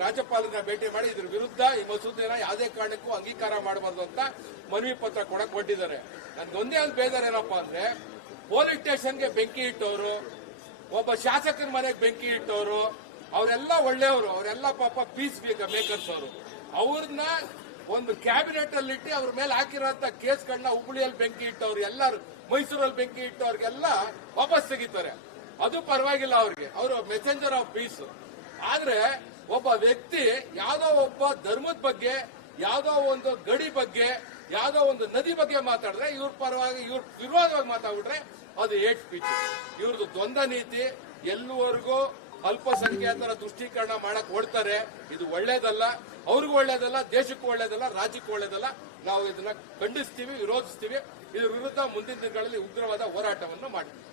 ರಾಜ್ಯಪಾಲರನ್ನ ಭೇಟಿ ಮಾಡಿ ಇದ್ರ ವಿರುದ್ಧ ಈ ಮಸೂದೆನ ಯಾವುದೇ ಕಾರಣಕ್ಕೂ ಅಂಗೀಕಾರ ಮಾಡಬಾರ್ದು ಅಂತ ಮನವಿ ಪತ್ರ ಕೊಡಕ್ ಹೊರಟಿದ್ದಾರೆ. ನನ್ಗೊಂದೇ ಒಂದು ಬೇಜಾರೇನಪ್ಪ ಅಂದ್ರೆ ಪೊಲೀಸ್ ಸ್ಟೇಷನ್ಗೆ ಬೆಂಕಿ ಇಟ್ಟವರು, ಒಬ್ಬ ಶಾಸಕರ ಮನೆಗೆ ಬೆಂಕಿ ಇಟ್ಟವರು, ಅವರೆಲ್ಲ ಒಳ್ಳೆಯವರು, ಅವರೆಲ್ಲ ಪಾಪ ಪೀಸ್ ಮೇಕರ್ಸ್ ಅವರು. ಅವ್ರನ್ನ ಒಂದು ಕ್ಯಾಬಿನೆಟ್ ಅಲ್ಲಿ ಇಟ್ಟು ಅವ್ರ ಮೇಲೆ ಹಾಕಿರೋಂತ ಕೇಸ್ಗಳನ್ನ ಹುಬ್ಬಳ್ಳಿಯಲ್ಲಿ ಬೆಂಕಿ ಇಟ್ಟವ್ರು, ಎಲ್ಲರೂ ಮೈಸೂರಲ್ಲಿ ಬೆಂಕಿ ಇಟ್ಟವ್ರಿಗೆಲ್ಲ ವಾಪಸ್ ತೆಗಿತಾರೆ. ಅದು ಪರವಾಗಿಲ್ಲ ಅವ್ರಿಗೆ, ಅವರು ಮೆಸೆಂಜರ್ ಆಫ್ ಪೀಸ್. ಆದ್ರೆ ಒಬ್ಬ ವ್ಯಕ್ತಿ ಯಾವ್ದೋ ಒಬ್ಬ ಧರ್ಮದ ಬಗ್ಗೆ, ಯಾವ್ದೋ ಒಂದು ಗಡಿ ಬಗ್ಗೆ, ಯಾವ್ದೋ ಒಂದು ನದಿ ಬಗ್ಗೆ ಮಾತಾಡಿದ್ರೆ ಇವ್ರ ಪರವಾಗಿ ಇವ್ರ ವಿರೋಧವಾಗಿ ಮಾತಾಡ್ಬಿಟ್ರೆ ಅದು ಹೇಟ್ ಸ್ಪೀಚ್. ಇವ್ರದ್ದು ದ್ವಂದ್ವ ನೀತಿ. ಎಲ್ಲವರೆಗೂ ಅಲ್ಪಸಂಖ್ಯಾತರ ತುಷ್ಟೀಕರಣ ಮಾಡಕ್ ಹೊಡ್ತಾರೆ. ಇದು ಒಳ್ಳೇದಲ್ಲ, ಅವ್ರಿಗೂ ಒಳ್ಳೇದಲ್ಲ, ದೇಶಕ್ಕೂ ಒಳ್ಳೇದಲ್ಲ, ರಾಜ್ಯಕ್ಕೂ ಒಳ್ಳೇದಲ್ಲ. ನಾವು ಇದನ್ನ ಖಂಡಿಸ್ತೀವಿ, ವಿರೋಧಿಸ್ತೀವಿ. ಇದ್ರ ವಿರುದ್ಧ ಮುಂದಿನ ದಿನಗಳಲ್ಲಿ ಉಗ್ರವಾದ ಹೋರಾಟವನ್ನು ಮಾಡ್ತೀವಿ.